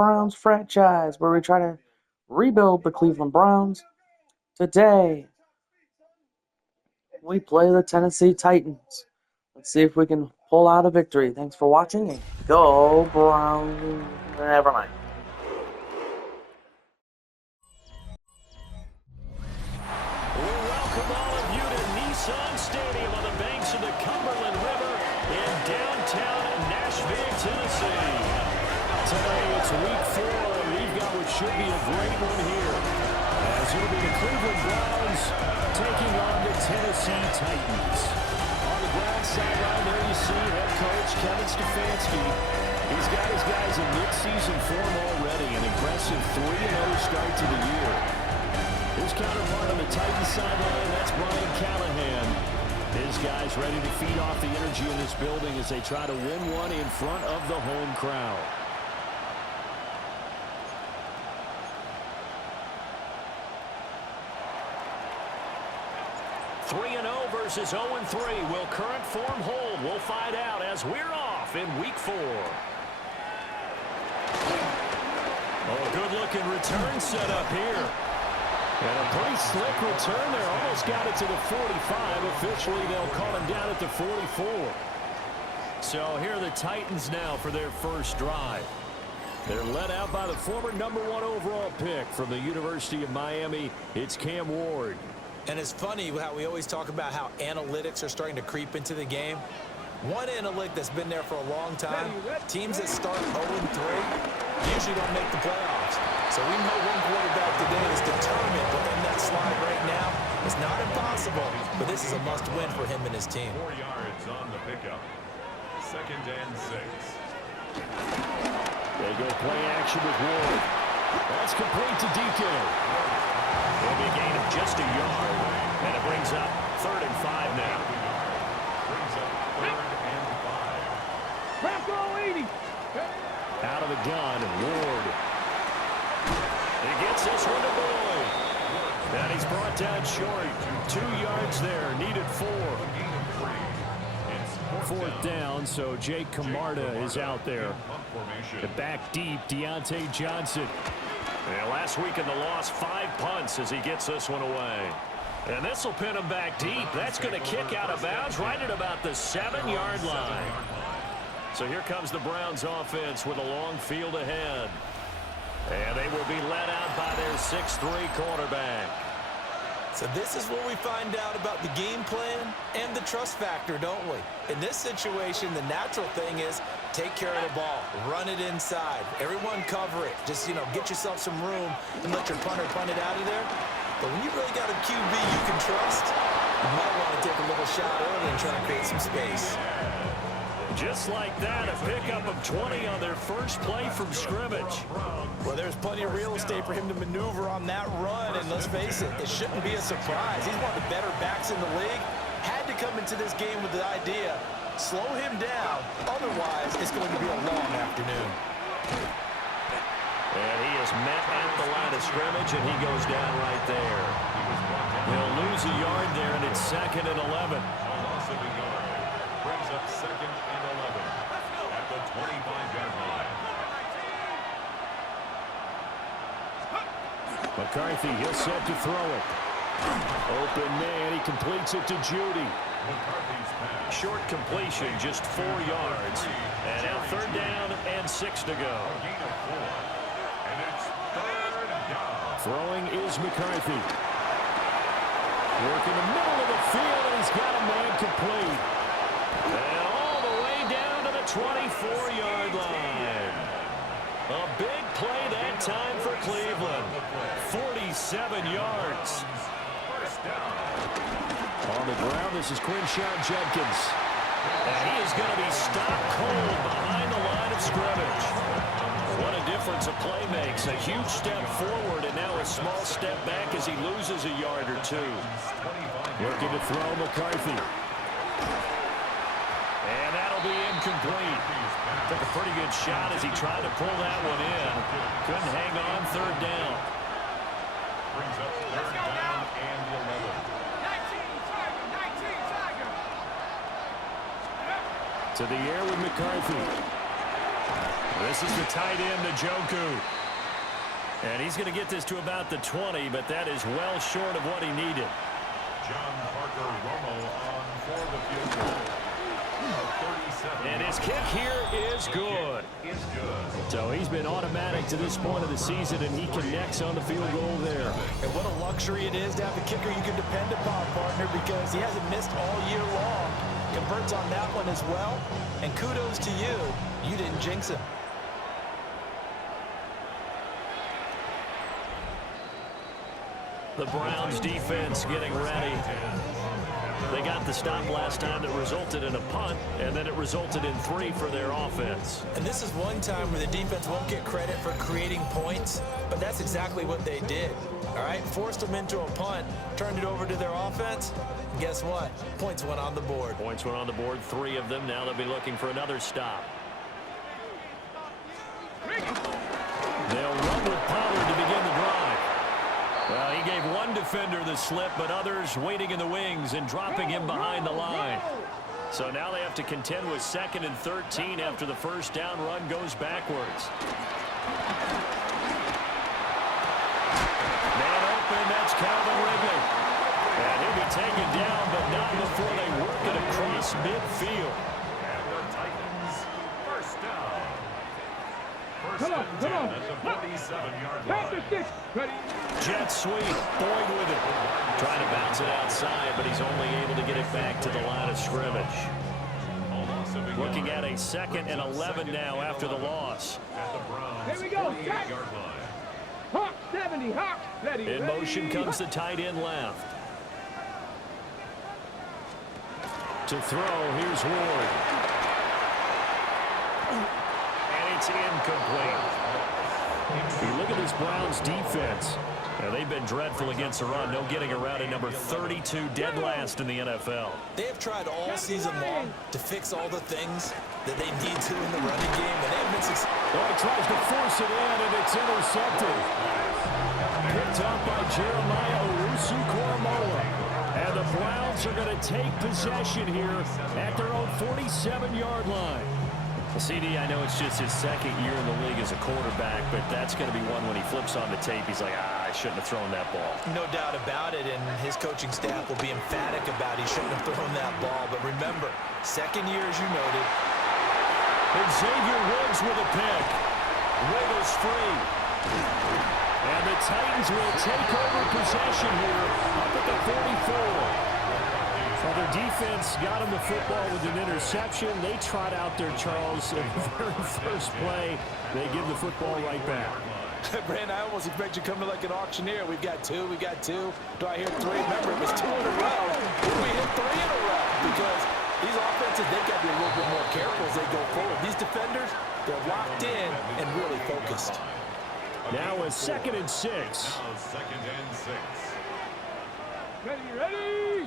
Browns franchise, where we try to rebuild the Cleveland Browns. Today, we play the Tennessee Titans. Let's see if we can pull out a victory. Thanks for watching, and go Browns. Never mind. Welcome all of you to Nissan Stadium on the banks of the Cumberland River in downtown Nashville, Tennessee. Today it's week 4, and we've got what should be a great one here, as it'll be the Cleveland Browns taking on the Tennessee Titans. On the Browns sideline, there you see head coach Kevin Stefanski. He's got his guys in mid-season form already, an impressive 3-0 start to the year. His counterpart on the Titans sideline, that's Brian Callahan. His guys ready to feed off the energy in this building as they try to win one in front of the home crowd. Versus 0-3. Will current form hold? We'll find out as we're off in week 4. Oh, good-looking return set up here. And a pretty slick return there. Almost got it to the 45. Officially, they'll call him down at the 44. So here are the Titans now for their first drive. They're led out by the former #1 overall pick from the University of Miami. It's Cam Ward. And it's funny how we always talk about how analytics are starting to creep into the game. One analytic that's been there for a long time, teams that start 0-3 usually don't make the playoffs. So we know one quarterback today is determined to end that slide right now. It's not impossible, but this is a must-win for him and his team. 4 yards on the pickup. 2nd and 6. They go play action with Ward. That's complete to DK. It'll be a gain of just a yard, and it brings up 3rd and 5 now. Brings up 3rd and 5. Out of the gun, Ward. He gets this one to Boyd. And he's brought down short. 2 yards there, needed 4. 4th down, so Jake Camarda is out there. Back deep, Deontay Johnson. Yeah, last week in the loss, 5 punts as he gets this one away. And this will pin him back deep. That's going to kick out of bounds right at about the 7-yard line. So here comes the Browns offense with a long field ahead. And they will be led out by their 6'3 quarterback. So this is where we find out about the game plan and the trust factor, don't we? In this situation, the natural thing is take care of the ball, run it inside, everyone cover it. Just, get yourself some room and let your punter punt it out of there. But when you really got a QB you can trust, you might want to take a little shot early and try to create some space. Just like that, a pickup of 20 on their first play from scrimmage. Well, there's plenty of real estate for him to maneuver on that run, and let's face it, it shouldn't be a surprise. He's one of the better backs in the league. Had to come into this game with the idea, slow him down, otherwise it's going to be a long afternoon. And he is met at the line of scrimmage, and he goes down right there. He'll lose a yard there, and it's 2nd and 11. Brings up 2nd and 11 at the 25-yard line. McCarthy, he'll set to throw it. Open man, he completes it to Judy. Short completion, just 4 yards. And now 3rd down and 6 to go. And it's 3rd down. Throwing is McCarthy. Work in the middle of the field, and he's got a man complete. And all the way down to the 24-yard line. A big play that time for Cleveland. 47 yards. On the ground, this is Quinshawn Judkins. And he is going to be stopped cold behind the line of scrimmage. What a difference a play makes. A huge step forward and now a small step back as he loses a yard or 2. Looking to throw McCarthy. And that'll be incomplete. Took a pretty good shot as he tried to pull that one in. Couldn't hang on 3rd down. Brings up 3rd down and 11. To the air with McCarthy. This is the tight end, Njoku. And he's going to get this to about the 20, but that is well short of what he needed. John Parker Romo on for the field goal. 37. And his kick here is good. Is good. So he's been automatic to this point of the season, and he connects on the field goal there. And what a luxury it is to have a kicker you can depend upon, partner, because he hasn't missed all year long. Converts on that one as well. And kudos to you. You didn't jinx him. The Browns defense getting ready. They got the stop last time that resulted in a punt, and then it resulted in 3 for their offense. And this is one time where the defense won't get credit for creating points, but that's exactly what they did. All right, forced them into a punt, turned it over to their offense, and guess what? Points went on the board. Points went on the board, 3 of them. Now they'll be looking for another stop. They'll run with Pollard to begin the drive. Well, he gave one defender the slip, but others waiting in the wings and dropping him behind the line. So now they have to contend with 2nd and 13 after the first down run goes backwards. Man open, that's Calvin Ridley. And he'll be taken down, but not before they work it across midfield. And the Titans, first down. First and 10 at the 47-yard line. Jet sweep, Boyd with it. Trying to bounce it outside, but he's only able to get it back to the line of scrimmage. Looking at a 2nd and 11 now after the loss. At the Browns, Here we go, 48-yard line. Hawk 70, Hawk. Ready, In ready. motion comes the tight end left. To throw, here's Ward. And it's incomplete. You look at this Browns defense. Now, they've been dreadful against the run. No getting around at number 32, dead last in the NFL. They have tried all season long to fix all the things that they need to in the running game, and they haven't been successful. Oh, he tries to force it in, and it's intercepted. Picked up by Jeremiah Owusu-Koramoah. And the Browns are going to take possession here at their own 47-yard line. Well, CD, I know it's just his 2nd year in the league as a quarterback, but that's going to be one when he flips on the tape. He's like, I shouldn't have thrown that ball. No doubt about it, and his coaching staff will be emphatic about he shouldn't have thrown that ball. But remember, 2nd year, as you noted. And Xavier Woods with a pick. Wiggles free. And the Titans will take over possession here up at the 44. Well, their defense got him the football with an interception. They trot out there, Charles, in the very first play. They give the football right back. Brandon, I almost expect you to come to like an auctioneer. We've got 2, we got 2. Do I hear 3? Remember, it was 2 in a row. We hit 3 in a row because these offenses, they've got to be a little bit more careful as they go forward. These defenders, they're locked in and really focused. Now a 2nd and 6. Now 2nd and 6. Ready, ready.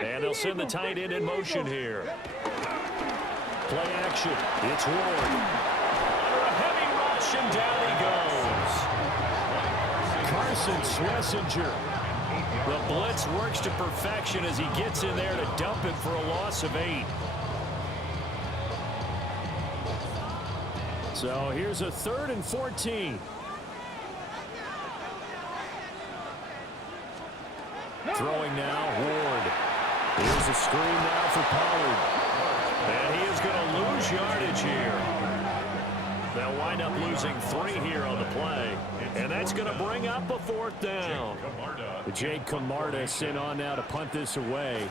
And they'll send the tight end in motion here. Play action. It's Ward. Under a heavy rush, and down he goes. Carson Schlesinger. The blitz works to perfection as he gets in there to dump it for a loss of 8. So here's a 3rd and 14. Throwing now, Ward. Here's a screen now for Pollard. And he is going to lose yardage here. They'll wind up losing 3 here on the play. And that's going to bring up a 4th down. Jake Camarda sent on now to punt this away.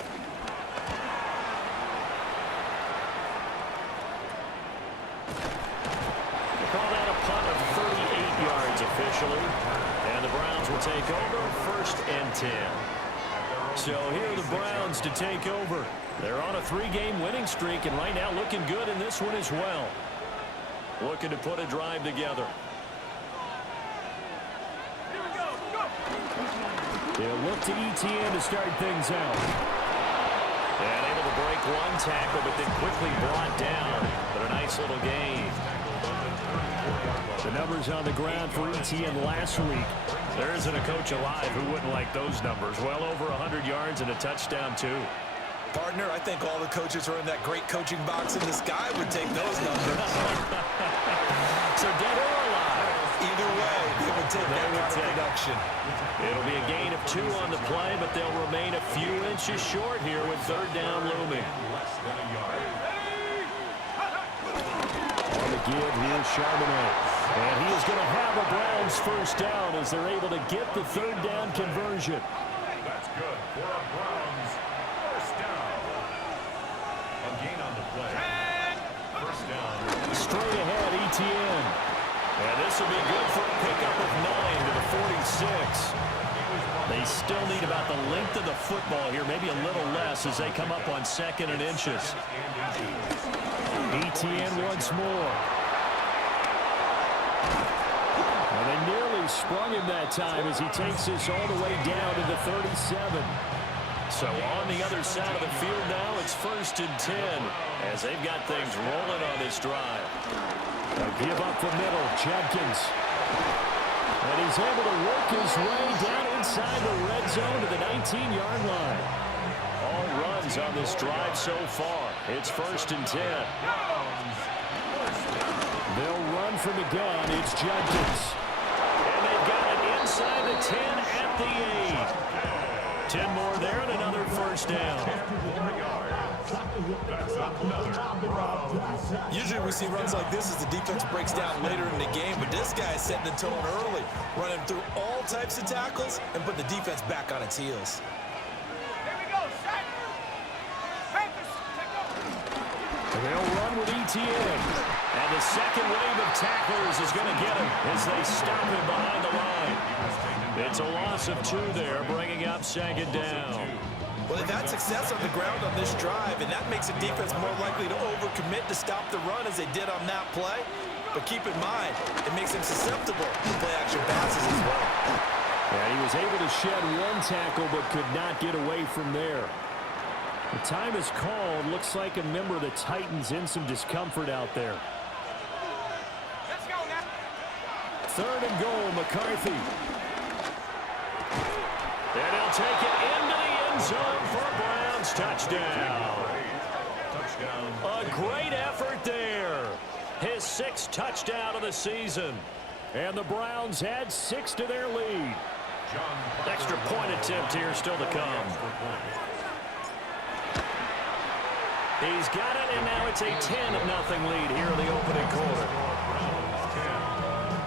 They call that a punt of 38 yards officially. And the Browns will take over 1st and 10. So here are the Browns to take over. They're on a 3-game winning streak, and right now looking good in this one as well. Looking to put a drive together. They'll look to ETN to start things out. And able to break one tackle, but then quickly brought down. But a nice little gain. The numbers on the ground for ETN last week. There isn't a coach alive who wouldn't like those numbers. Well over 100 yards and a touchdown, too. Partner, I think all the coaches who are in that great coaching box in the sky would take those numbers. So dead or alive? Either way, they would take that kind of production. It'll be a gain of 2 on the play, but they'll remain a few inches short here with third down looming. Less than a yard. On the give, here's Charbonnet. And he is going to have a Browns first down as they're able to get the third down conversion. That's good for a Browns first down. A gain on the play. First down. Straight ahead, ETN. And this will be good for a pickup of 9 to the 46. They still need about the length of the football here, maybe a little less as they come up on 2nd and inches. ETN once more. And they nearly sprung him that time as he takes this all the way down to the 37. So on the other side of the field now, it's 1st and 10 as they've got things rolling on this drive. A give up the middle, Judkins. And he's able to work his way down inside the red zone to the 19-yard line. All runs on this drive so far. It's 1st and 10. They'll run from the gun. It's Judkins. And they've got it inside the 10 at the 8. 10 more there and another first down. Usually we see runs like this as the defense breaks down later in the game, but this guy is setting the tone early, running through all types of tackles and putting the defense back on its heels. Here we go, set. Panthers, take over. They'll run with ETN. And the second wave of tacklers is going to get him as they stop him behind the line. It's a loss of 2 there, bringing up 2nd down. Well, they've had success on the ground on this drive, and that makes the defense more likely to overcommit to stop the run as they did on that play. But keep in mind, it makes them susceptible to play-action passes as well. And he was able to shed 1 tackle but could not get away from there. The time is called. Looks like a member of the Titans in some discomfort out there. Let's go now. 3rd and goal, McCarthy. And he'll take it into the end zone for a Browns touchdown. A great effort there. His 6th touchdown of the season. And the Browns add 6 to their lead. Extra point attempt here still to come. He's got it, and now it's a 10-0 lead here in the opening quarter.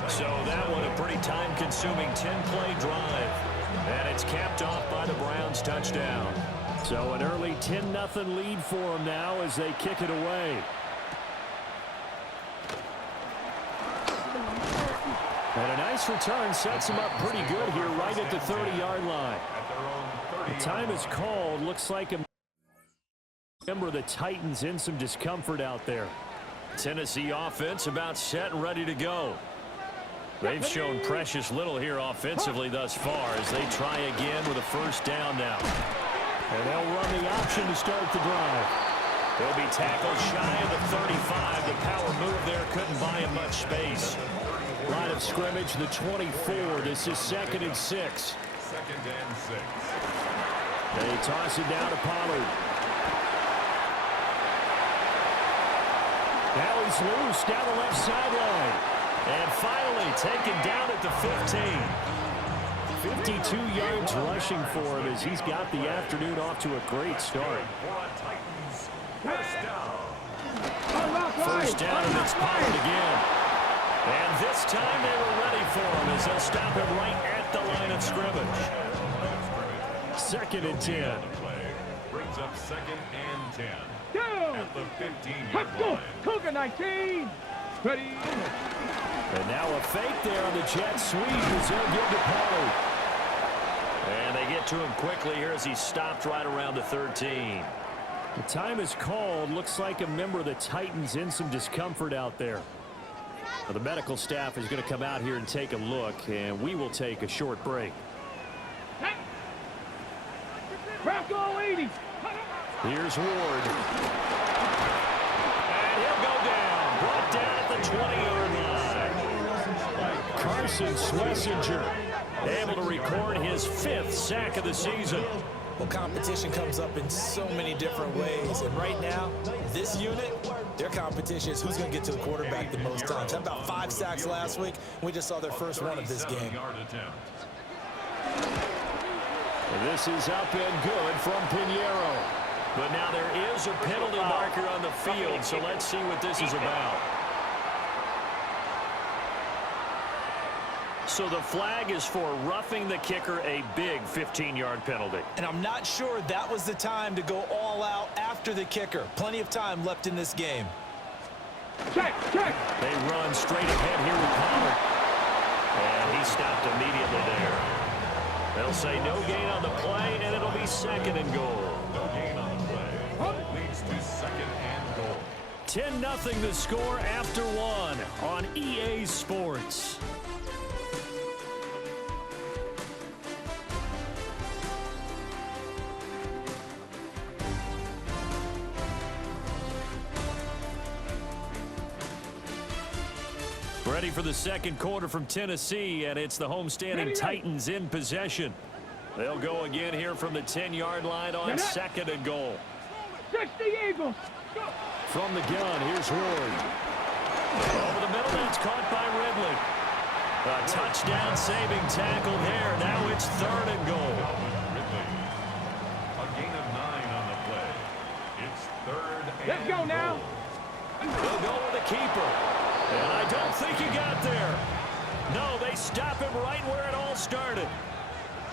So that one a pretty time-consuming 10-play drive. And it's capped off by the Browns touchdown. So an early 10-0 lead for them now as they kick it away. And a nice return sets them up pretty good here right at the 30-yard line. The time is called. Looks like a member of the Titans in some discomfort out there. Tennessee offense about set and ready to go. They've shown precious little here offensively thus far as they try again with a first down now. And they'll run the option to start the drive. They'll be tackled shy of the 35. The power move there couldn't buy him much space. Line of scrimmage, the 24. This is 2nd and 6. 2nd and 6. They toss it down to Pollard. Now he's loose down the left sideline. And finally taken down at the 15. 52 yards rushing for him as he's got the afternoon off to a great start. First down, and it's Pollard again. And this time they were ready for him as they'll stop him right at the line of scrimmage. 2nd and 10. Brings up 2nd and 10. Down. At the 15-yard Let's go. line. Cougar 19. Ready. And now a fake there on the jet sweep as they'll give to Pollard. And they get to him quickly here as he stopped right around the 13. The time is called. Looks like a member of the Titans in some discomfort out there. Well, the medical staff is going to come out here and take a look, and we will take a short break. Bronco 80. Here's Ward. And he'll go down. Brought down at the 20-yard line. Carson Schlesinger able to record his 5th sack of the season. Well, competition comes up in so many different ways. And right now, this unit, their competition is who's going to get to the quarterback the most times. Had about 5 sacks last week. We just saw their first one of this game. This is up and good from Pinheiro. But now there is a penalty marker on the field, so let's see what this is about. So the flag is for roughing the kicker, a big 15-yard penalty. And I'm not sure that was the time to go all out after the kicker. Plenty of time left in this game. Check. They run straight ahead here with Pollard. And he stopped immediately there. They'll say no gain on the play, and it'll be second and goal. No gain on the play. Leads to second and goal. 10-0 the score after one on EA Sports. Ready for the second quarter from Tennessee, and it's the homestanding Titans in possession. They'll go again here from the 10-yard line on second and goal. 60 Eagles. Go. From the gun, here's Ward. Over the middle, that's caught by Ridley. A touchdown saving tackle there. Now it's third and goal. Ridley. A gain of 9 on the play. It's third and Let's go now. They'll go with the keeper. And I don't think he got there. No, they stop him right where it all started.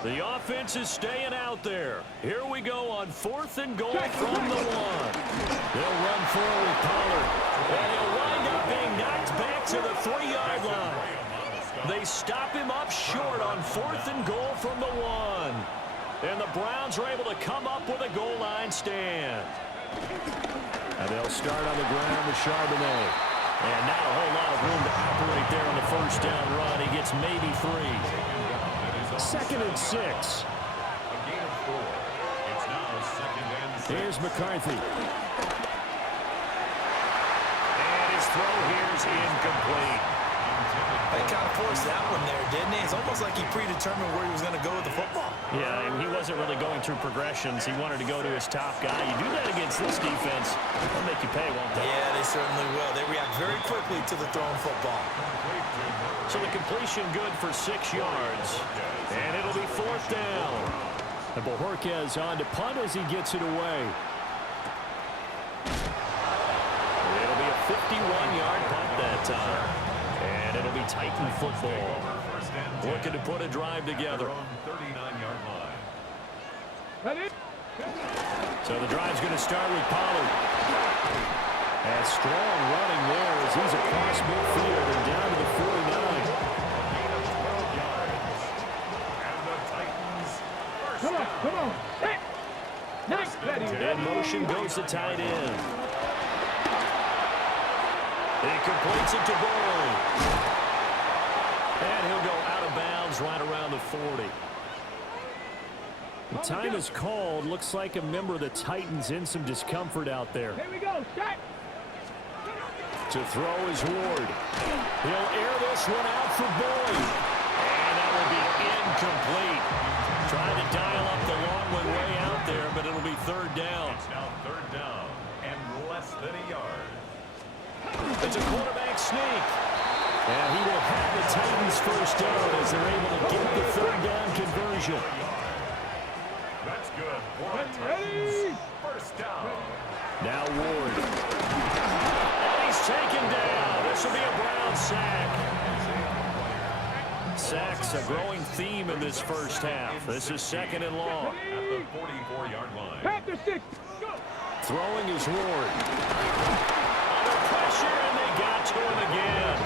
The offense is staying out there. Here we go on fourth and goal from the one. They'll run forward with Pollard. And he'll wind up being knocked back to the 3-yard line. They stop him up short on fourth and goal from the one. And the Browns are able to come up with a goal line stand. And they'll start on the ground with Charbonnet. And not a whole lot of room to operate there on the first down run. He gets maybe 3. Second and 6. a gain of 4. It's now second and 6. Here's McCarthy. And his throw here's incomplete. They kind of forced that one there, didn't he? It's almost like he predetermined where he was going to go with the football. Yeah, and he wasn't really going through progressions. He wanted to go to his top guy. You do that against this defense, they'll make you pay, won't they? Yeah, they certainly will. They react very quickly to the thrown football. So the completion good for 6 yards. And it'll be fourth down. And Bojorquez on to punt as he gets it away. It'll be a 51-yard punt that time. And it'll be Titan football. Looking to put a drive together. 39-yard line. Ready? So the drive's going to start with Pollard. And strong running there as he's across midfield and down to the 49. Gain of 12 yards. And the Titans first Come on. Hit. Nice. Ready. In motion goes the tight end. He completes it to Boyd. And he'll go out of bounds right around the 40. The time is called. Looks like a member of the Titans in some discomfort out there. Here we go. Shot. To throw is Ward. He'll air this one out for Boyd. And that will be incomplete. Trying to dial up the long one way out there, but it'll be third down. It's now third down and less than a yard. It's a quarterback sneak. And he will have the Titans first down as they're able to get the third down conversion. That's good for the Titans. First down. Now Ward. And he's taken down. This will be a Brown sack. Sacks a growing theme in this first half. This is second and long. At the 44-yard line. Panther 6. Go. Throwing is Ward. Under pressure, and they got to him again.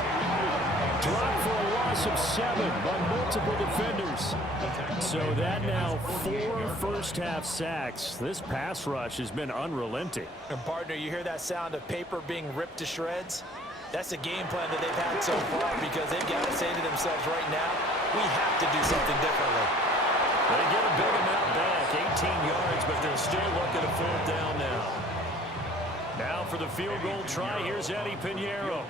Dropped for a loss of 7 by multiple defenders. So that now 4 first-half sacks. This pass rush has been unrelenting. And partner, you hear that sound of paper being ripped to shreds? That's a game plan that they've had so far because they've got to say to themselves right now, we have to do something differently. They get a big amount back, 18 yards, but they'll still look at a fourth down now. Now for the field goal try, here's Eddie Pinheiro.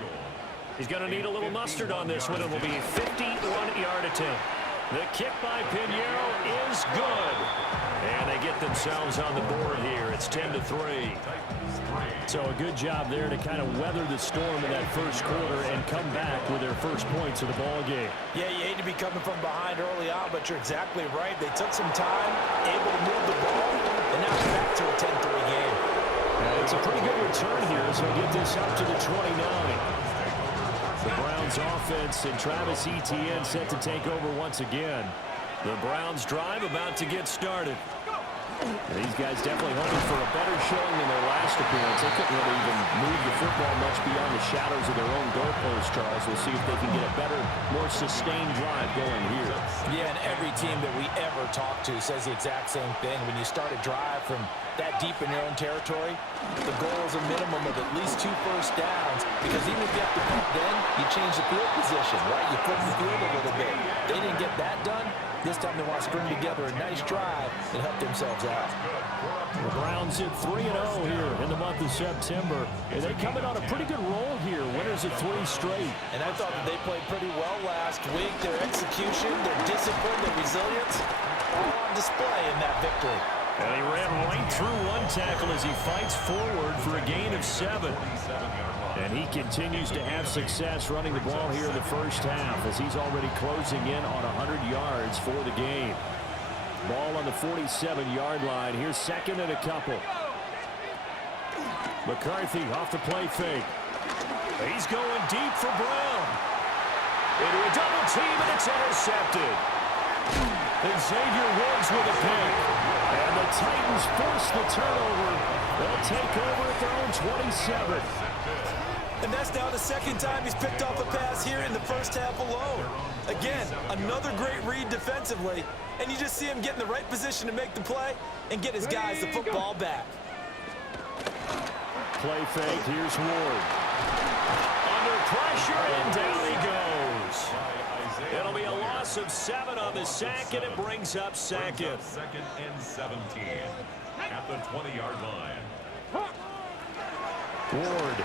He's going to need a little mustard on this one. It will be a 51-yard attempt. The kick by Pinheiro is good. And they get themselves on the board here. It's 10-3. So a good job there to kind of weather the storm in that first quarter and come back with their first points of the ball game. Yeah, you hate to be coming from behind early on, but you're exactly right. They took some time, able to move the ball, and now they're back to a 10-3 game. It's a pretty good return here, so get this up to the 29. The Browns offense and Travis Etienne set to take over once again. The Browns drive about to get started. And these guys definitely hoping for a better showing than their last appearance. They couldn't really even move the football much beyond the shadows of their own goalpost, Charles. We'll see if they can get a better, more sustained drive going here. Yeah, and every team that we ever talk to says the exact same thing. When you start a drive from that deep in your own territory, the goal is a minimum of at least 2 first downs, because even if you have to punt then, you change the field position, right? You flip the field a little bit. They didn't get that done. This time they want to string together a nice drive and help themselves out. The Browns at 3-0 here in the month of September. And they come in on a pretty good roll here. Winners of 3 straight. And I thought that they played pretty well last week. Their execution, their discipline, their resilience, all on display in that victory. And he ran right through one tackle as he fights forward for a gain of 7. And he continues to have success running the ball here in the first half as he's already closing in on 100 yards for the game. Ball on the 47-yard line. Here's second and a couple. McCarthy off the play fake. He's going deep for Brown. Into a double team, and it's intercepted. And Xavier Woods with a pick. And the Titans force the turnover. They'll take over at their own 27. And that's now the second time he's picked off a pass here in the first half alone. Again, another great read defensively, and you just see him get in the right position to make the play and get his guys the football back. Play fake, here's Ward. Under pressure, and down he goes. It'll be a loss of 7 on the sack, and it brings up second. Second and 17 at the 20-yard line. Ward.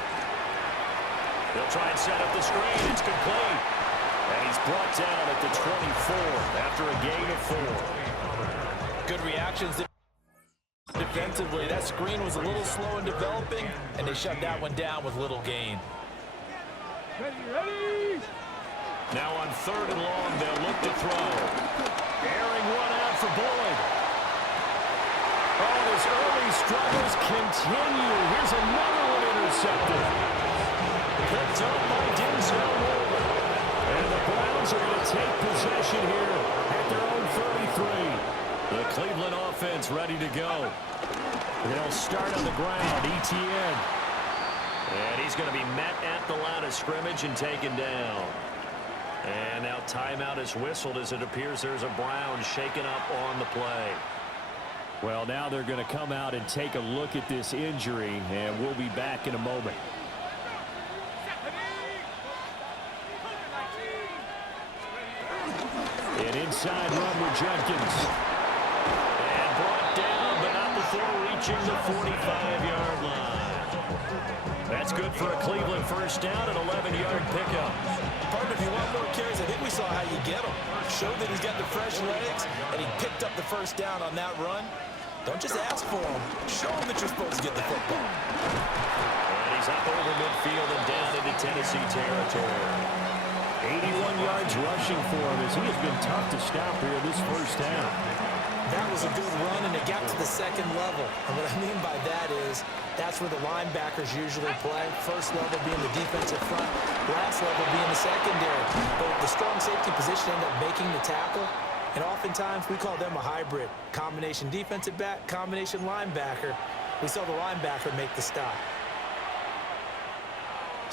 They'll try and set up the screen. It's complete. And he's brought down at the 24 after a gain of 4. Good reactions defensively. That screen was a little slow in developing, and they shut that one down with little gain. Ready. Now on 3rd and long, they'll look to throw. Airing one out for Boyd. Oh, his early struggles continue. Here's another one intercepted. Picked up by Denzel Ward. And the Browns are going to take possession here at their own 33. The Cleveland offense ready to go. They'll start on the ground. Etienne. And he's going to be met at the line of scrimmage and taken down. And now timeout is whistled as it appears there's a Brown shaken up on the play. Well, now they're going to come out and take a look at this injury, and we'll be back in a moment. An inside run with Jenkins. And brought down, but not before reaching the 45-yard line. That's good for a Cleveland first down, an 11-yard pickup. Partner, if you want more carries, I think we saw how you get them. Showed that he's got the fresh legs, and he picked up the first down on that run. Don't just ask for him. Show him that you're supposed to get the football. And he's up over midfield and down into Tennessee territory. 81 yards rushing for him as he has been tough to stop here this first half. That was a good run, and it got to the second level. And what I mean by that is that's where the linebackers usually play. First level being the defensive front, last level being the secondary. But the strong safety position ended up making the tackle, and oftentimes we call them a hybrid. Combination defensive back, combination linebacker. We saw the linebacker make the stop.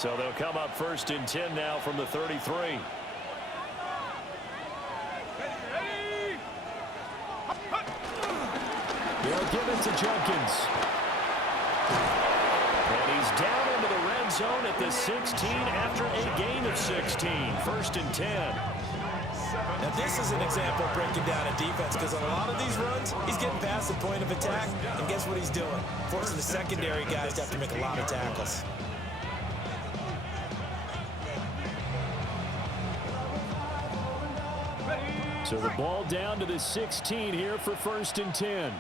So they'll come up 1st and 10 now from the 33. They'll give it to Jenkins. And he's down into the red zone at the 16 after a gain of 16. 1st and 10. Now this is an example of breaking down a defense, because on a lot of these runs, he's getting past the point of attack, and guess what he's doing? Forcing the secondary guys to have to make a lot of tackles. So the ball down to the 16 here for 1st and 10.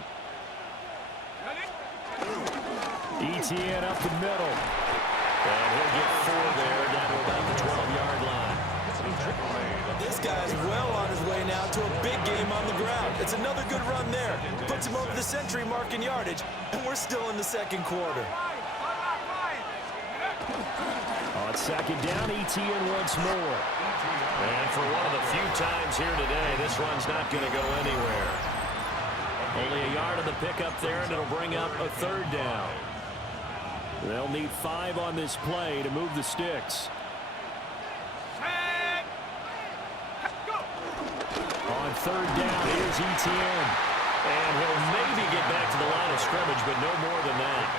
Etienne up the middle. And he'll get 4 there down to about the 12-yard line. This guy's well on his way now to a big game on the ground. It's another good run there. Puts him over the century mark in yardage, and we're still in the second quarter. On 2nd down, Etienne once more. And for one of the few times here today, this one's not going to go anywhere. Only a yard of the pickup there, and it'll bring up a 3rd down. They'll need 5 on this play to move the sticks. On 3rd down, here's Etienne. And he'll maybe get back to the line of scrimmage, but no more than that.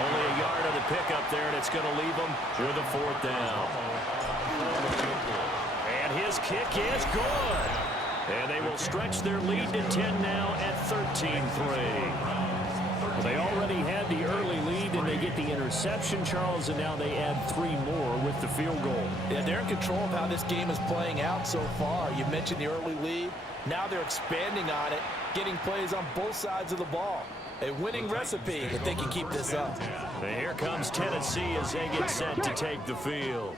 Only a yard of the pickup there, and it's going to leave them with a 4th down. And his kick is good. And they will stretch their lead to 10 now at 13-3. They already had the early lead, and they get the interception, Charles, and now they add 3 more with the field goal. Yeah, they're in control of how this game is playing out so far. You mentioned the early lead. Now they're expanding on it, getting plays on both sides of the ball. A winning recipe if they can keep this up. And here comes Tennessee as they get set to take the field.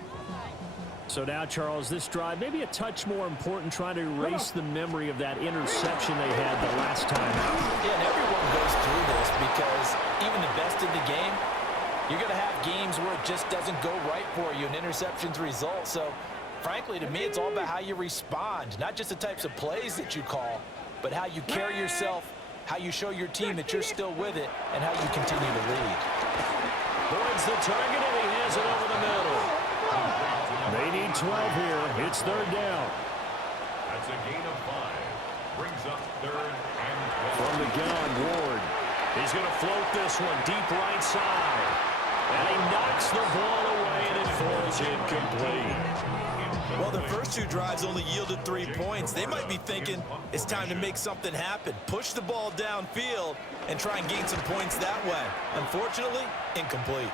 So now, Charles, this drive maybe a touch more important, trying to erase the memory of that interception they had the last time out. Yeah, and everyone goes through this because even the best in the game, you're going to have games where it just doesn't go right for you, and interceptions result. So, frankly, to me, it's all about how you respond, not just the types of plays that you call, but how you carry yourself, how you show your team that you're still with it, and how you continue to lead. Boyd's the target, and he has it over the middle. They need 12 here. It's 3rd down. That's a gain of 5. Brings up 3rd and 12. From the gun, Ward. He's going to float this one deep right side. And he knocks the ball away, and it falls incomplete. Well, their first 2 drives only yielded 3 points. They might be thinking it's time to make something happen. Push the ball downfield and try and gain some points that way. Unfortunately, incomplete.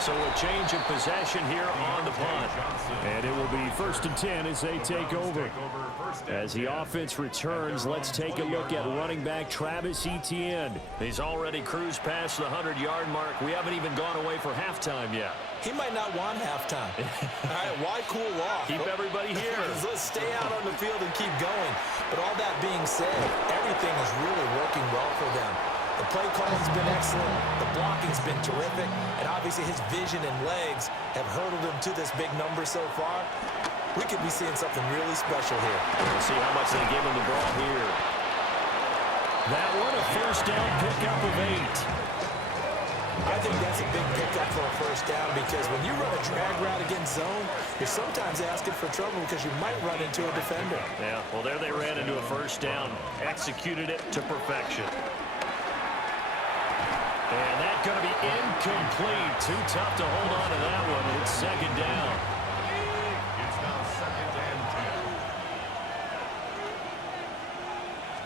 So a change of possession here on the punt. And it will be 1st and 10 as they take over. As the offense returns, let's take a look at running back Travis Etienne. He's already cruised past the 100-yard mark. We haven't even gone away for halftime yet. He might not want halftime. All right, why cool off? Keep everybody here. Let's stay out on the field and keep going. But all that being said, everything is really working well for them. The play calling's been excellent, the blocking's been terrific, and obviously his vision and legs have hurdled him to this big number so far. We could be seeing something really special here. We'll see how much they give him the ball here. That one, a 1st down pickup of 8. I think that's a big pickup for a 1st down because when you run a drag route against zone, you're sometimes asking for trouble because you might run into a defender. Yeah, well, there they ran into a 1st down, executed it to perfection. And that's going to be incomplete. Too tough to hold on to that one. It's 2nd down. It's now 2nd and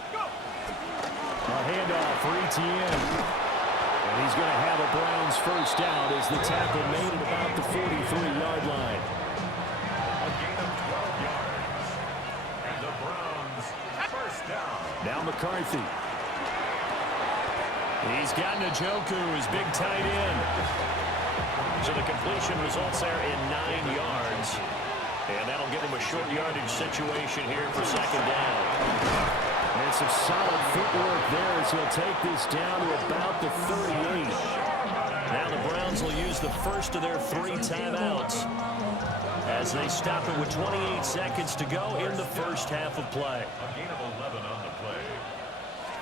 10. A handoff for Etienne. And he's going to have a Browns 1st down as the tackle made at about the 43-yard line. A gain of 12 yards. And the Browns 1st down. Now McCarthy. He's got Njoku, his big tight end. So the completion results there in 9 yards. And that'll give him a short yardage situation here for 2nd down. And some solid footwork there as he'll take this down to about the 38. Now the Browns will use the first of their 3 timeouts as they stop it with 28 seconds to go in the first half of play. A gain of 11 on the play.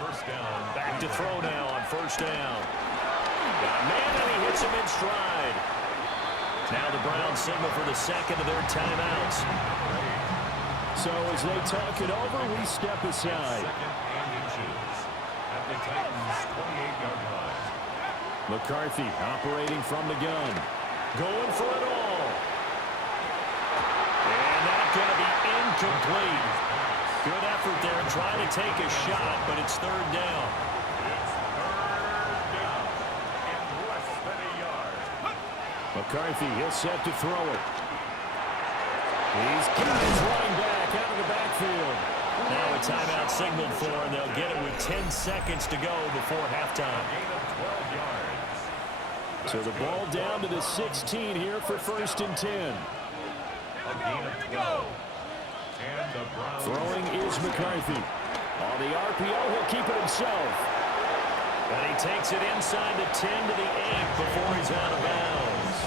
1st down. Back to throw now on 1st down. Got a man, and he hits him in stride. Now the Browns signal for the 2nd of their timeouts. So as they talk it over, we step aside. 2nd and inches at the Titans' 28-yard line. McCarthy operating from the gun. Going for it all. And that's going to be incomplete. Good effort there trying to take a shot, but it's 3rd down. It's 3rd down and less than a yard. McCarthy, he'll set to throw it. He's got his running back out of the backfield. Now a timeout signaled for, and they'll get it with 10 seconds to go before halftime. Gain of 12 yards. So the ball down to the 16 here for 1st and 10. A gain of 12. And the Browns. Throwing is McCarthy. On the RPO, he'll keep it himself. And he takes it inside the 10 to the 8 before he's out of bounds.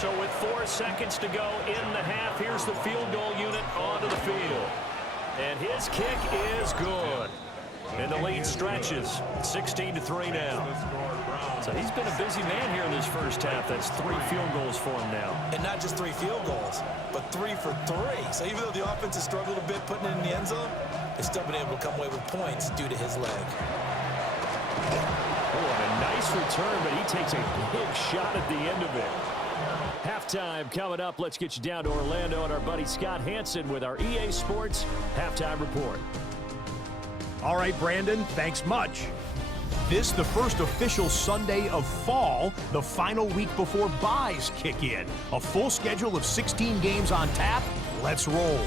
So with 4 seconds to go in the half, here's the field goal unit onto the field. And his kick is good. And the lead stretches. 16-3 now. So he's been a busy man here in this first half. That's 3 field goals for him now. And not just 3 field goals, but 3 for 3. So even though the offense has struggled a bit putting it in the end zone, they've still been able to come away with points due to his leg. Oh, and a nice return, but he takes a big shot at the end of it. Halftime coming up. Let's get you down to Orlando and our buddy Scott Hansen with our EA Sports Halftime Report. All right, Brandon, thanks much. This the first official Sunday of fall, the final week before byes kick in. A full schedule of 16 games on tap. Let's roll.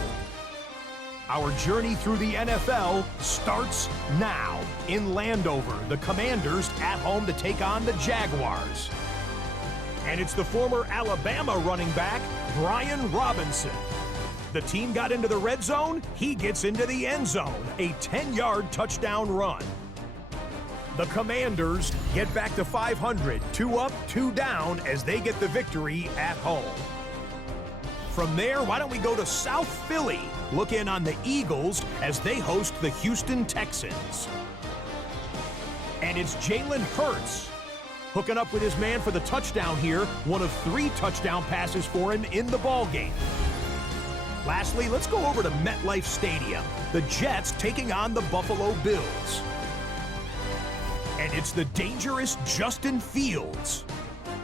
Our journey through the NFL starts now. In Landover, the Commanders at home to take on the Jaguars. And it's the former Alabama running back, Brian Robinson. The team got into the red zone, he gets into the end zone. A 10-yard touchdown run. The Commanders get back to 500, 2 up, 2 down as they get the victory at home. From there, why don't we go to South Philly, look in on the Eagles as they host the Houston Texans. And it's Jalen Hurts hooking up with his man for the touchdown here, one of 3 touchdown passes for him in the ballgame. Lastly, let's go over to MetLife Stadium, the Jets taking on the Buffalo Bills. And it's the dangerous Justin Fields.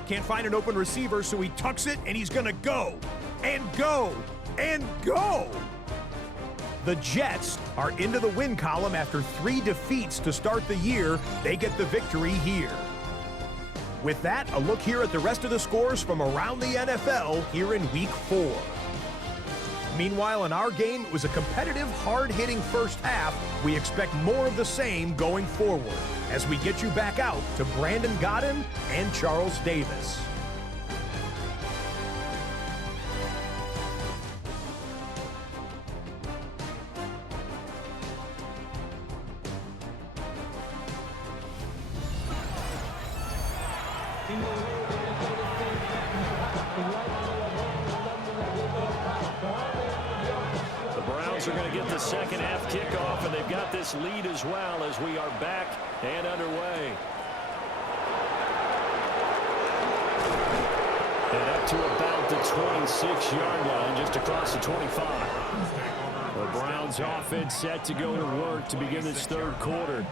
Can't find an open receiver, so he tucks it, and he's gonna go, and go, and go! The Jets are into the win column after 3 defeats to start the year. They get the victory here. With that, a look here at the rest of the scores from around the NFL here in Week 4. Meanwhile, in our game, it was a competitive, hard-hitting first half. We expect more of the same going forward as we get you back out to Brandon Godden and Charles Davis. Are going to get the second half kickoff, and they've got this lead as well as we are back and underway. And up to about the 26-yard line, just across the 25. The Browns offense set to go to work to begin this third quarter.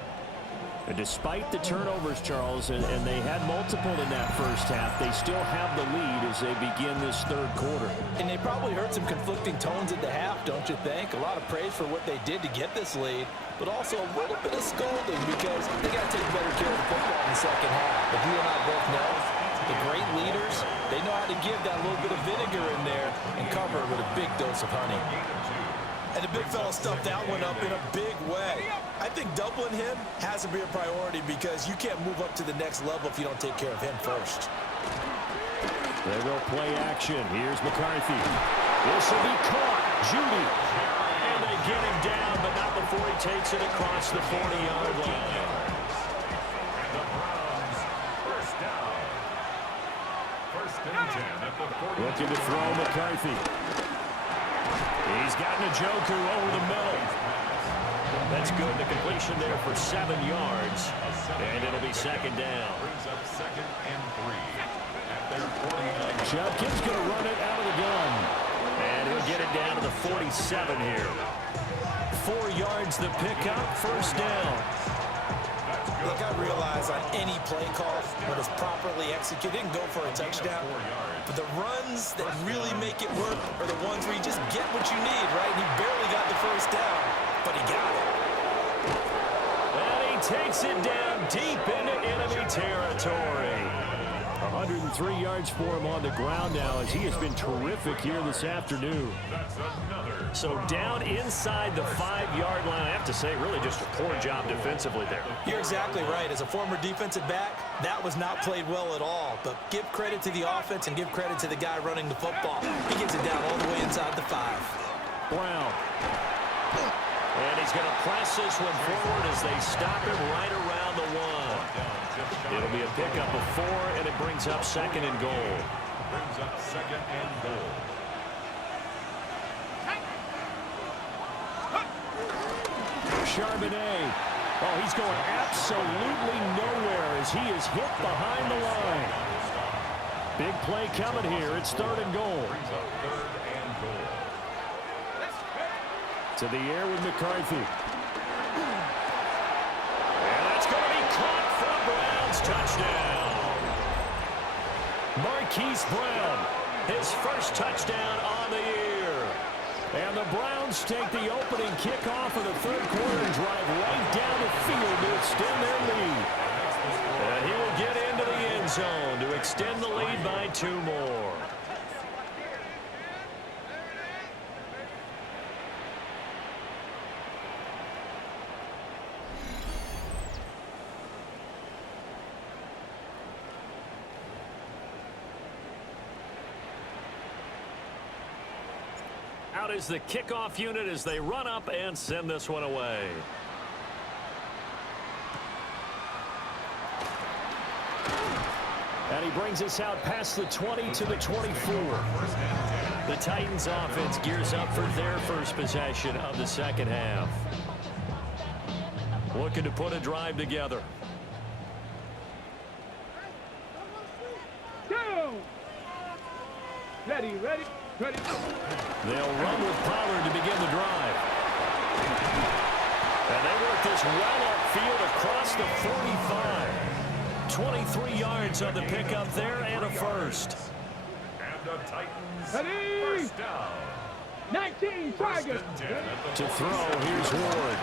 And despite the turnovers, Charles, and they had multiple in that first half, they still have the lead as they begin this third quarter. And they probably heard some conflicting tones at the half, don't you think? A lot of praise for what they did to get this lead, but also a little bit of scolding because they got to take better care of the football in the second half. But you and I both know the great leaders, they know how to give that little bit of vinegar in there and cover it with a big dose of honey. And the big fella stuffed that one up in a big way. I think doubling him has to be a priority because you can't move up to the next level if you don't take care of him first. There go play action. Here's McCarthy. This will be caught. Judy. And they get him down, but not before he takes it across the 40-yard line. And the Browns, first down. First and 10 at the 40. Looking to throw McCarthy. He's got Njoku over the middle. That's good. The completion there for 7 yards. And it'll be second down. Brings up 2nd and 3 at their 49. Judkins going to run it out of the gun. And he'll get it down to the 47 here. 4 yards the pickup, first down. Look, I realize on any play call, when it's properly executed, it can go for a touchdown. But the runs that really make it work are the ones where you just get what you need, right? And he barely got the first down, but he got it. And he takes it down deep into enemy territory. 103 yards for him on the ground now as he has been terrific here this afternoon. That's another. So down inside the 5-yard line. I have to say, really just a poor job defensively there. You're exactly right. As a former defensive back, that was not played well at all. But give credit to the offense and give credit to the guy running the football. He gets it down all the way inside the 5. Brown. And he's going to press this one forward as they stop him right around the 1. It'll be a pickup of 4, and it brings up 2nd and goal. Brings up 2nd and goal. Charbonnet. Oh, he's going absolutely nowhere as he is hit behind the line. Big play coming here. It's 3rd and goal. Brings up 3rd and goal. To the air with McCarthy. And that's going to be caught for a Browns touchdown. Marquise Brown, his first touchdown on the year. And the Browns take the opening kickoff of the 3rd quarter and drive right down the field to extend their lead. And he will get into the end zone to extend the lead by 2 more. Out is the kickoff unit as they run up and send this one away. And he brings us out past the 20 to the 24. The Titans offense gears up for their first possession of the 2nd half. Looking to put a drive together. Go! Ready, ready, ready. They'll run with Pollard to begin the drive. And they work this well upfield across the 45. 23 yards on the pickup there and a first. And the Titans Ready? first down. 19 Tigers. To throw, here's Ward.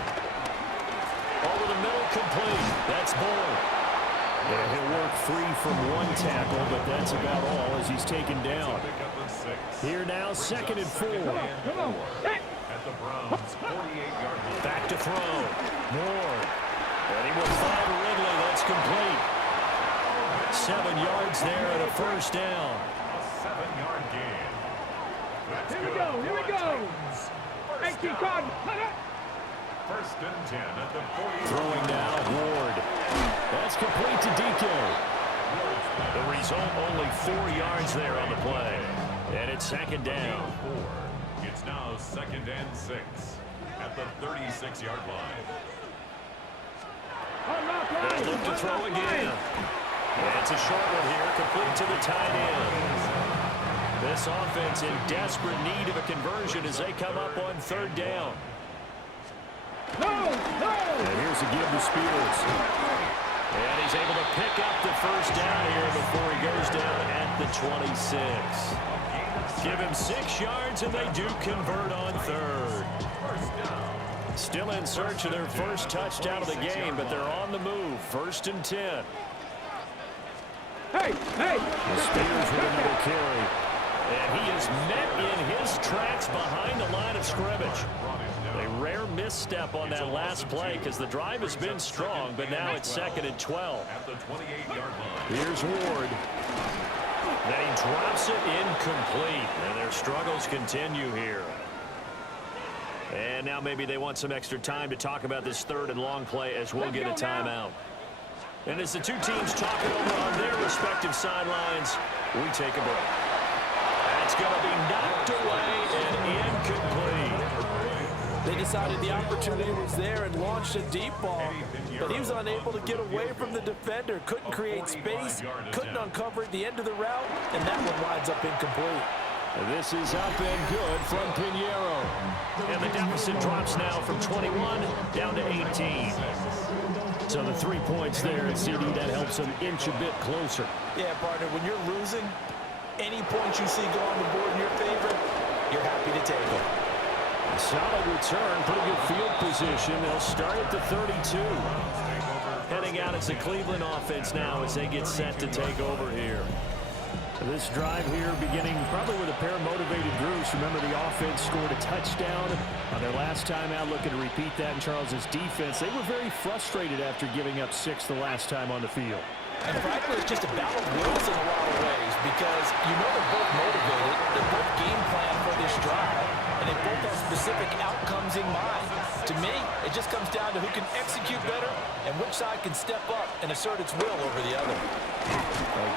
Over the middle, complete. That's Bull. And he'll work free from 1 tackle, but that's about all as he's taken down. Here now, 2nd and 4. Come on. Hey. At the Browns' 48-yard line. Back to throw. Ward. And he will find Ridley. That's complete. 7 yards there and a first down. A 7-yard gain. That's Here we good go, here we for the go. Titans. First 18 down. Cardinals. First and 10 at the 40. Throwing now, Ward. That's complete to DK. The result, only 4 yards there on the play. And it's 2nd down. It's now 2nd and 6 at the 36-yard line. They look to throw again. And it's a short one here, complete to the tight end. This offense in desperate need of a conversion as they come up on 3rd down. And here's a give to Spears. And he's able to pick up the first down here before he goes down at the 26. Give him 6 yards, and they do convert on 3rd. Still in search of their first touchdown of the game, but they're on the move. 1st and 10. Hey, hey. Spears with another carry. And he is met in his tracks behind the line of scrimmage. A rare misstep on that last play because the drive has been strong, but now it's 2nd and 12. At the 28-yard line. Here's Ward. Then he drops it incomplete, and their struggles continue here. And now maybe they want some extra time to talk about this 3rd and long play as we'll get a timeout. And as the 2 teams talk it over on their respective sidelines, we take a break. That's going to be knocked away and incomplete. They decided the opportunity was there and launched a deep ball, but he was unable to get away from the defender, couldn't create space, couldn't uncover at the end of the route, and that one winds up incomplete. This is up and good from Pinheiro. And the deficit drops now from 21 down to 18. So the 3 points there at CD, that helps them inch a bit closer. Yeah, partner, when you're losing, any points you see go on the board in your favor, you're happy to take it. A solid return, pretty good field position. They'll start at the 32. heading out as the Cleveland offense now as they get set to take over here. This drive here beginning probably with a pair of motivated groups. Remember, the offense scored a touchdown on their last time out, looking to repeat that in Charles's defense. They were very frustrated after giving up 6 the last time on the field. And frankly, it's just a battle of wills in a lot of ways because you know they're both motivated, they're both game plan for this drive, and they both have specific outcomes in mind. To me, it just comes down to who can execute better and which side can step up and assert its will over the other.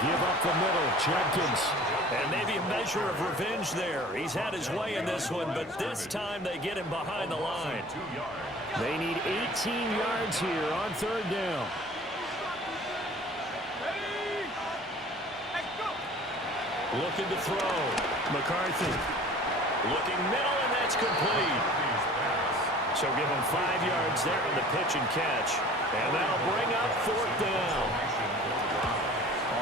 Give up the middle, Jenkins. And maybe a measure of revenge there. He's had his way in this one, but this time they get him behind the line. They need 18 yards here on 3rd down. Looking to throw. McCarthy. Looking middle, and that's complete. So give him 5 yards there on the pitch and catch. And that'll bring up 4th down.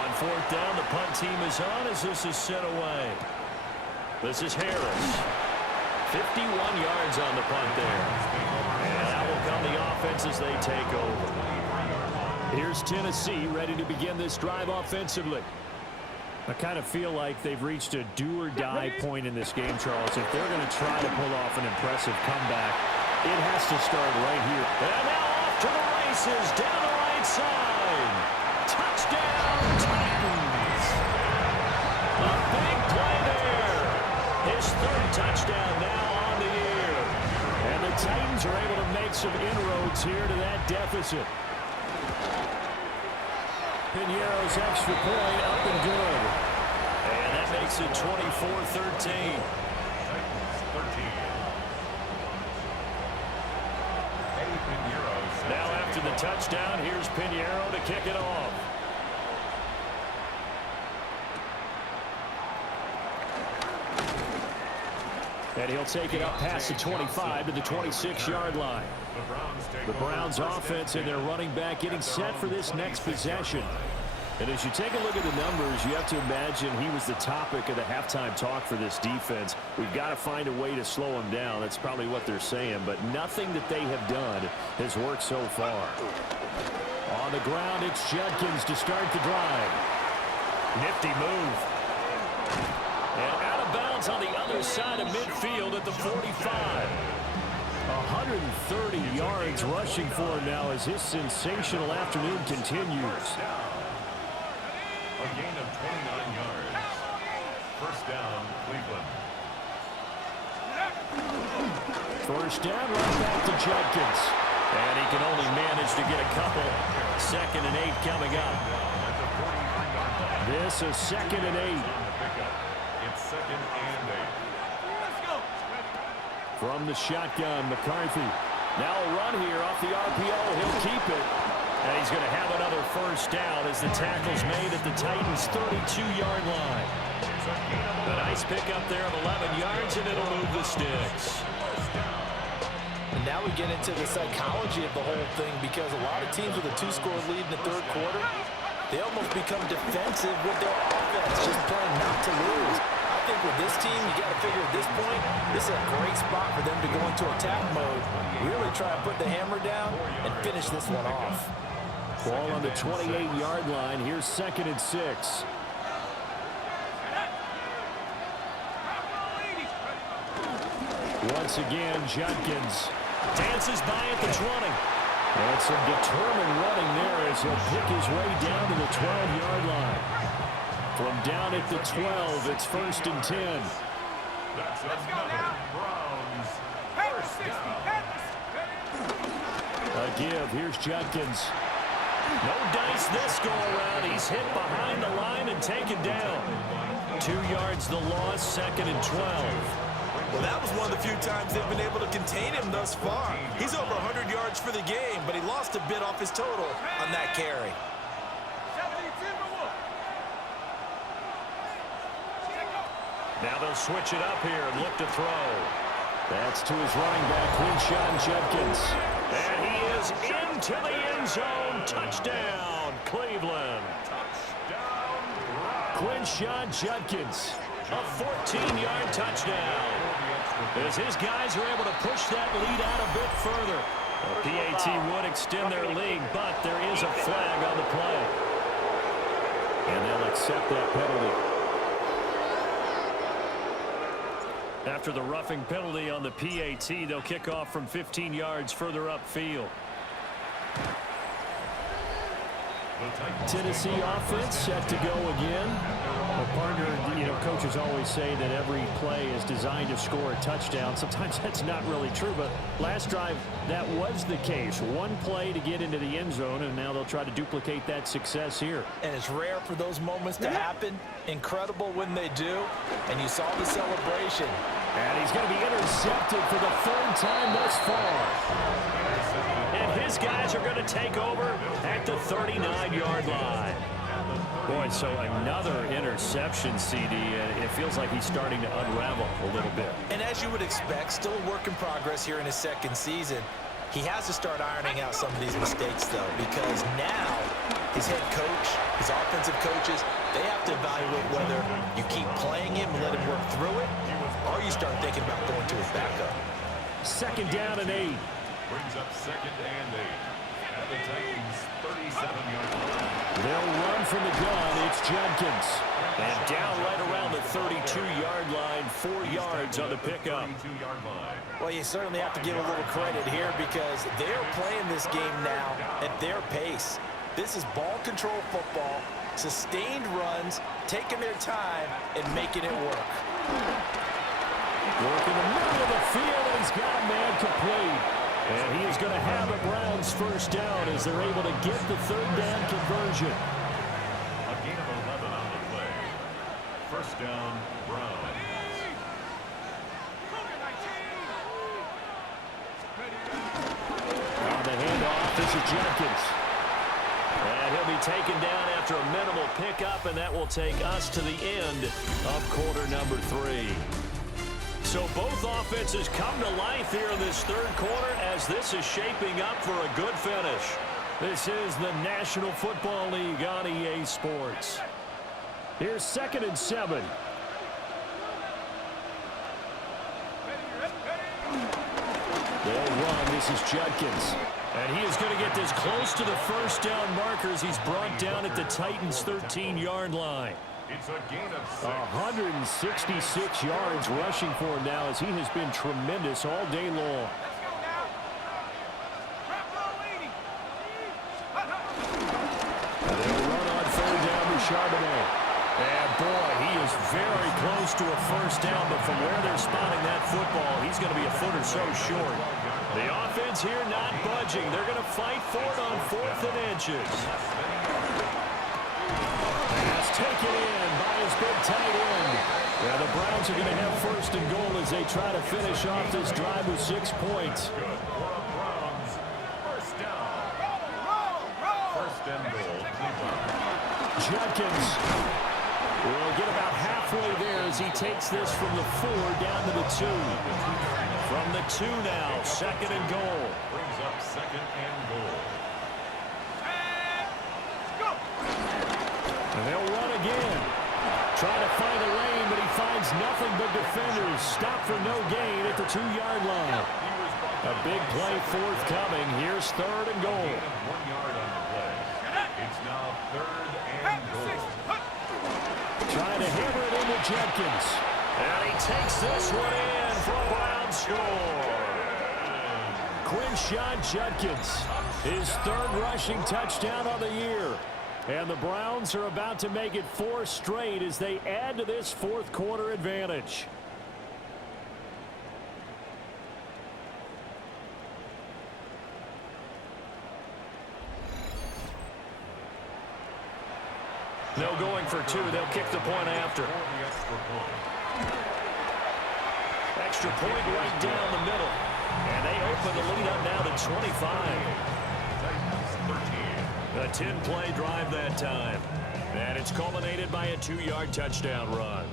On 4th down, the punt team is on as this is sent away. This is Harris. 51 yards on the punt there. And that will come the offense as they take over. Here's Tennessee ready to begin this drive offensively. I kind of feel like they've reached a do-or-die point in this game, Charles. If they're going to try to pull off an impressive comeback, it has to start right here. And now off to the races, down the right side. Touchdown, Titans. A big play there. His 3rd touchdown now on the year. And the Titans are able to make some inroads here to that deficit. Piñeiro's extra point up and good. And that makes it 24-13. Now after the touchdown, here's Piñeiro to kick it off. And he'll take it up past the 25 to the 26-yard line. The Browns offense and their running back getting set for this next possession. And as you take a look at the numbers, you have to imagine he was the topic of the halftime talk for this defense. We've got to find a way to slow him down. That's probably what they're saying. But nothing that they have done has worked so far. On the ground, it's Judkins to start the drive. Nifty move. And out of bounds on the other side of midfield at the 45. 130 yards rushing for him now as his sensational afternoon continues. A gain of 29 yards. 1st down, Cleveland. 1st down, right back to Judkins. And he can only manage to get a couple. 2nd and 8 coming up. This is 2nd and 8. It's 2nd and 8. From the shotgun, McCarthy. Now a run here off the RPO. He'll keep it. And he's going to have another 1st down as the tackle's made at the Titans' 32-yard line. A nice pickup there of 11 yards, and it'll move the sticks. And now we get into the psychology of the whole thing because a lot of teams with a 2-score lead in the 3rd quarter, they almost become defensive with their offense, just playing not to lose. I think with this team, you got to figure at this point, this is a great spot for them to go into attack mode, really try to put the hammer down and finish this one off. Ball on the 28-yard line. Here's 2nd and 6. Once again, Judkins dances by at the 20. And some determined running there as he'll pick his way down to the 12-yard line. From down at the 12, it's 1st and 10. That's another Browns. 1st down. A give. Here's Judkins. No dice this go around. He's hit behind the line and taken down. 2 yards the loss, 2nd and 12. Well, that was one of the few times they've been able to contain him thus far. He's over 100 yards for the game, but he lost a bit off his total on that carry. Now they'll switch it up here and look to throw. That's to his running back, Quinshawn Judkins. And he is into the end zone. Touchdown, Cleveland. Touchdown. Quinshawn Judkins, a 14-yard touchdown. As his guys are able to push that lead out a bit further. The PAT would extend their lead, but there is a flag on the play. And they'll accept that penalty. After the roughing penalty on the PAT, they'll kick off from 15 yards further upfield. Tennessee offense set to go again. Well, partner, coaches always say that every play is designed to score a touchdown. Sometimes that's not really true, but last drive, that was the case. One play to get into the end zone, and now they'll try to duplicate that success here. And it's rare for those moments to happen. Incredible when they do. And you saw the celebration. And he's going to be intercepted for the third time thus far. And his guys are going to take over at the 39-yard line. Boy, so another interception, CD. It feels like he's starting to unravel a little bit. And as you would expect, still a work in progress here in his second season. He has to start ironing out some of these mistakes, though, because now his head coach, his offensive coaches, they have to evaluate whether you keep playing him and let him work through it, or you start thinking about going to his backup. Second down and 8. Brings up 2nd and 8 at the Titans' 37-yard line. They'll run from the gun. It's Jenkins. And down right around the 32-yard line, 4 yards on the pickup. 32-yard line. Well, you certainly have to give a little credit here because they're playing this game now at their pace. This is ball control football, sustained runs, taking their time, and making it work. Work in the middle of the field, and he's got a man complete. And he is going to have the Browns first down as they're able to get the third down conversion. A gain of 11 on the play. First down, Browns. On the handoff, this is Jenkins. And he'll be taken down after a minimal pickup, and that will take us to the end of quarter number 3. So both offenses come to life here in this third quarter as this is shaping up for a good finish. This is the National Football League on EA Sports. Here's 2nd and 7. They'll run. This is Judkins. And he is going to get this close to the first down markers. He's brought down at the Titans' 13-yard line. It's a gain of 6. 166 yards rushing for him now as he has been tremendous all day long. And they'll run on third down to Charbonnet. And boy, he is very close to a first down, but from where they're spotting that football, he's going to be a foot or so short. The offense here not budging. They're going to fight for it on 4th and inches. Pass taken in by his big tight end. Yeah, the Browns are going to have 1st and goal as they try to finish off this drive with 6 points. Good for the Browns. First down. First and goal, Cleveland. Judkins will get about halfway there as he takes this from the 4 down to the 2. From the 2 now, 2nd and goal. Brings up 2nd and goal. And they'll run again. Trying to find a lane, but he finds nothing but defenders. Stop for no gain at the 2-yard line. A big play forthcoming. Here's 3rd and goal. 1 yard on the play. It's now 3rd and goal. Trying to hammer it into Jenkins. And he takes this one in for a Brown score. Quinshon Judkins, his 3rd rushing touchdown of the year. And the Browns are about to make it 4 straight as they add to this 4th quarter advantage. No going for 2. They'll kick the point after. Extra point right down the middle. And they open the lead up now to 25. A 10-play drive that time. And it's culminated by a 2-yard touchdown run.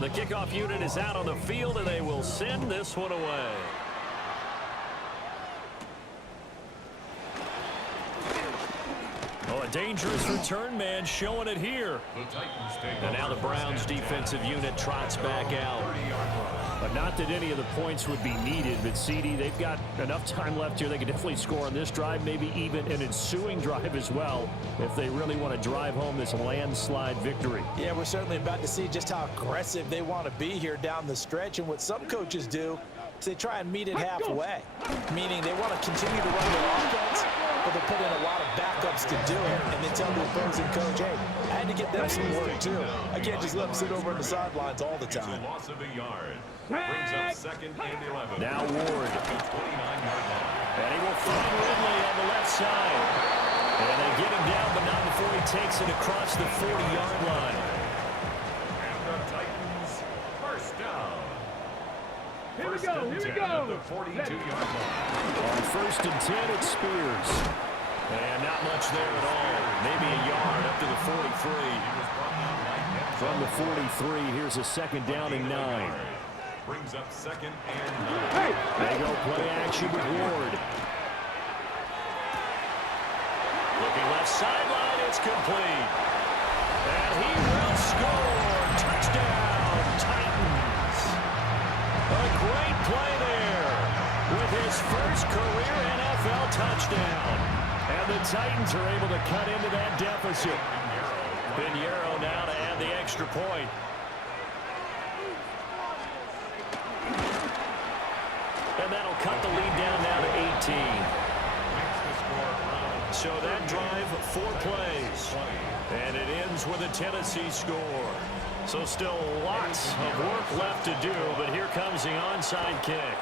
The kickoff unit is out on the field, and they will send this one away. A dangerous return man showing it here. And now the Browns defensive unit trots back out. But not that any of the points would be needed, but CD, they've got enough time left here. They can definitely score on this drive, maybe even an ensuing drive as well, if they really want to drive home this landslide victory. Yeah, we're certainly about to see just how aggressive they want to be here down the stretch. And what some coaches do is they try and meet it halfway, meaning they want to continue to run their offense, but they put in a lot of backups to do it, and they tell the opposing coach, hey, I had to get them some work too. I can't just let them sit over on the sidelines all the time. Loss of a yard. Brings up 2nd and 11. Now Ward. At the 29-yard line. And he will find Ridley on the left side. And they get him down, but not before he takes it across the 40-yard line. And the Titans, first down. Here we First go, and here we 10 go. At the 42-yard line. On 1st and 10, it's Spears. And not much there at all. Maybe a yard up to the 43. From the 43, here's a 2nd down and 9. Brings up 2nd and 9. Hey, They go play action with Ward. Looking left sideline, it's complete. And he will score. Touchdown, Titans. A great play there with his first career NFL touchdown. And the Titans are able to cut into that deficit. Pinheiro now to add the extra point. And that'll cut the lead down now to 18. So that drive, 4 plays. And it ends with a Tennessee score. So still lots of work left to do, but here comes the onside kick.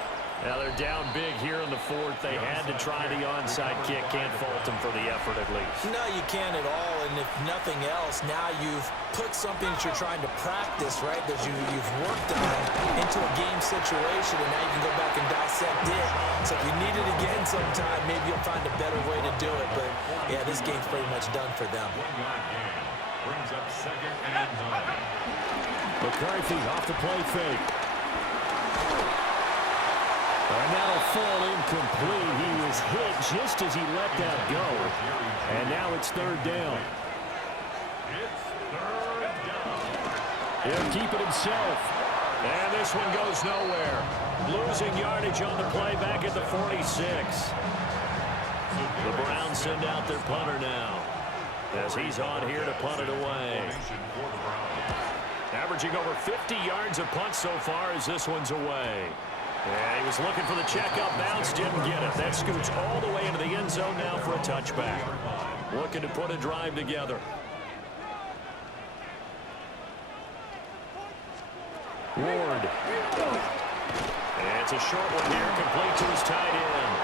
Now they're down big here in the 4th. They had to try the onside kick. Can't fault them for the effort at least. No, you can't at all. And if nothing else, now you've put something that you're trying to practice, right, that you've worked on into a game situation, and now you can go back and dissect it. So if you need it again sometime, maybe you'll find a better way to do it. But, yeah, this game's pretty much done for them. 1-yard gain. Brings up 2nd and 9. McCarthy off the play fake. And that'll fall incomplete. He was hit just as he let that go. And now it's 3rd down. It's 3rd down. He'll keep it himself. And this one goes nowhere. Losing yardage on the play back at the 46. The Browns send out their punter now, as he's on here to punt it away. Averaging over 50 yards a punt so far as this one's away. Yeah, he was looking for the checkup bounce, didn't get it. That scoots all the way into the end zone now for a touchback. Looking to put a drive together. Ward. And it's a short one here, complete to his tight end.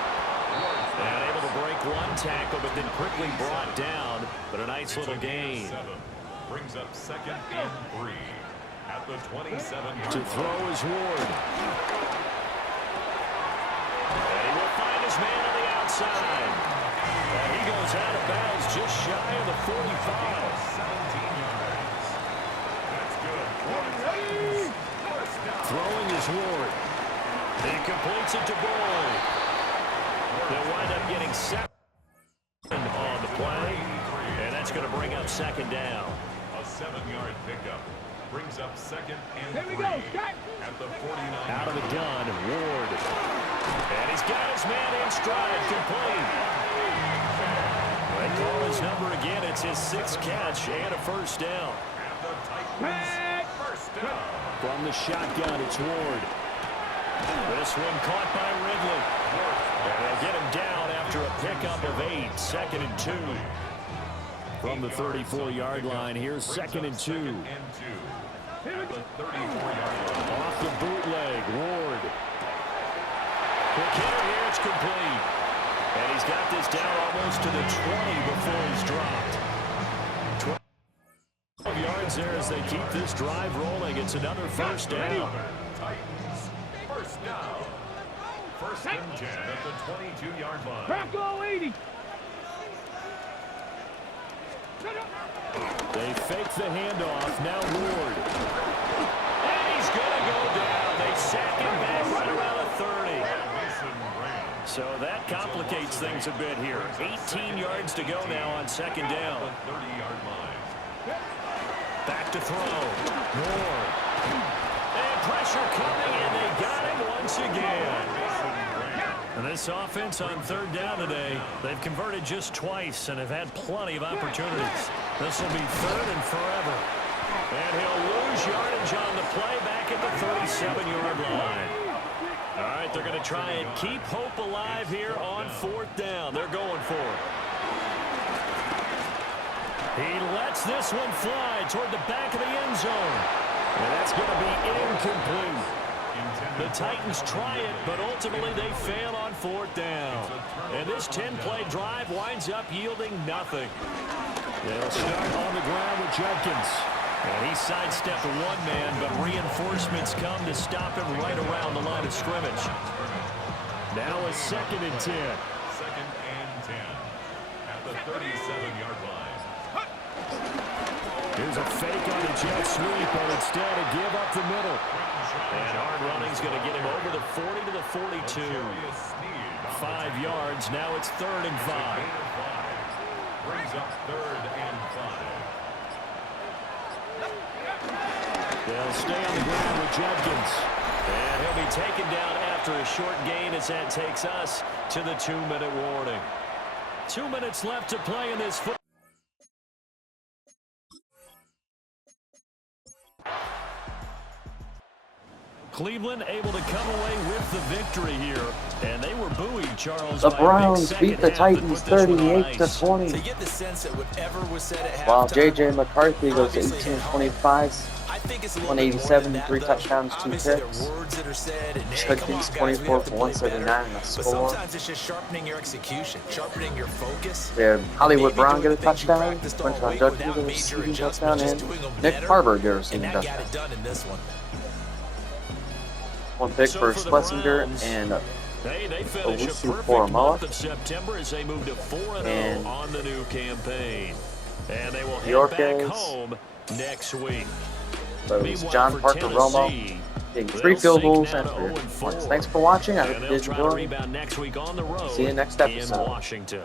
And able to break one tackle, but then quickly brought down. But a nice little gain. Brings up 2nd and 3 at the 27-yard To throw is Ward. And he will find his man on the outside. And he goes out of bounds just shy of the 45. 17 yards. That's good. Throwing is Ward. He completes it to Boyd. They'll wind up getting 7 on the play. And that's going to bring up 2nd down. A 7-yard pickup. Brings up 2nd and 3 Here we go, Scott. at the 49. Out of the gun, Ward. And he's got his man in stride, complete. They call his number again. It's his 6th catch and a 1st down. And the Titans first down. From the shotgun, it's Ward. This one caught by Ridley. And they'll get him down after a pickup of 8. 2nd and 2. From the 34-yard line, here's 2nd and 2. At the 34-yard line. Off the bootleg, Ward. Quick hitter here, it's complete. And he's got this down almost to the 20 before he's dropped. 12 yards there as they keep this drive rolling. It's another 1st down. Titans first down. 1st and 10 at the 22-yard line. Bronco 80. They fake the handoff. Now Ward. And he's going to go down. They sack him back right around the 30. Mason Graham. So that complicates things a bit here. 18 yards to go now on second down. 30-yard line. Back to throw. Moore. And pressure coming, and they got him once again. And this offense on third down today, they've converted just twice and have had plenty of opportunities. This will be third and forever. And he'll lose yardage on the play back at the 37-yard line. All right, they're going to try and keep hope alive here on fourth down. They're going for it. He lets this one fly toward the back of the end zone. And that's going to be incomplete. The Titans try it, but ultimately they fail on fourth down. And this 10-play drive winds up yielding nothing. They'll start on the ground with Judkins. And he sidestepped one man, but reinforcements come to stop him right around the line of scrimmage. Now a 2nd and 10. 2nd and 10 at the 37-yard line. Here's a fake on a jet sweep, but instead a give up the middle. And hard running's going to get him over the 40 to the 42. 5 yards. Now it's 3rd and 5. Brings up 3rd and 5. They'll stay on the ground with Judkins. And he'll be taken down after a short gain as that takes us to the 2-minute warning. 2 minutes left to play in this football. Cleveland able to come away with the victory here, and they were buoyed, Charles. The Browns beat the Titans 38-20. So you get the sense that whatever was said at halftime, While J.J. McCarthy goes 18-25, I think it's a little 187, bit more than that, 3 though. touchdowns, 2 Obviously, there picks. are words that are said, and hey, come on, Judkins guys, we 24 have to for play 179 better. in the But score. sometimes it's just sharpening your execution, sharpening your focus. Yeah, Hollywood Maybe Brown doing get a the things you touchdown, practiced all Quentin week Judkins without get a major receiving adjustments, touchdown, just and doing them Nick better, Farber get a and receiving that got touchdown. it done in this one. 1 pick So for for the Schlesinger Browns, and They finish a Owusu perfect Foromoa. month of September as they move to 4-0 And on the new campaign. And they will head York back is- home next week. So it was Meanwhile, John for Parker Romo Tennessee, getting they'll 3 field sink goals now and to 3 0-4. points. Thanks for watching. I hope And you they'll did try to enjoy. rebound next week on the road See you next in episode. Washington.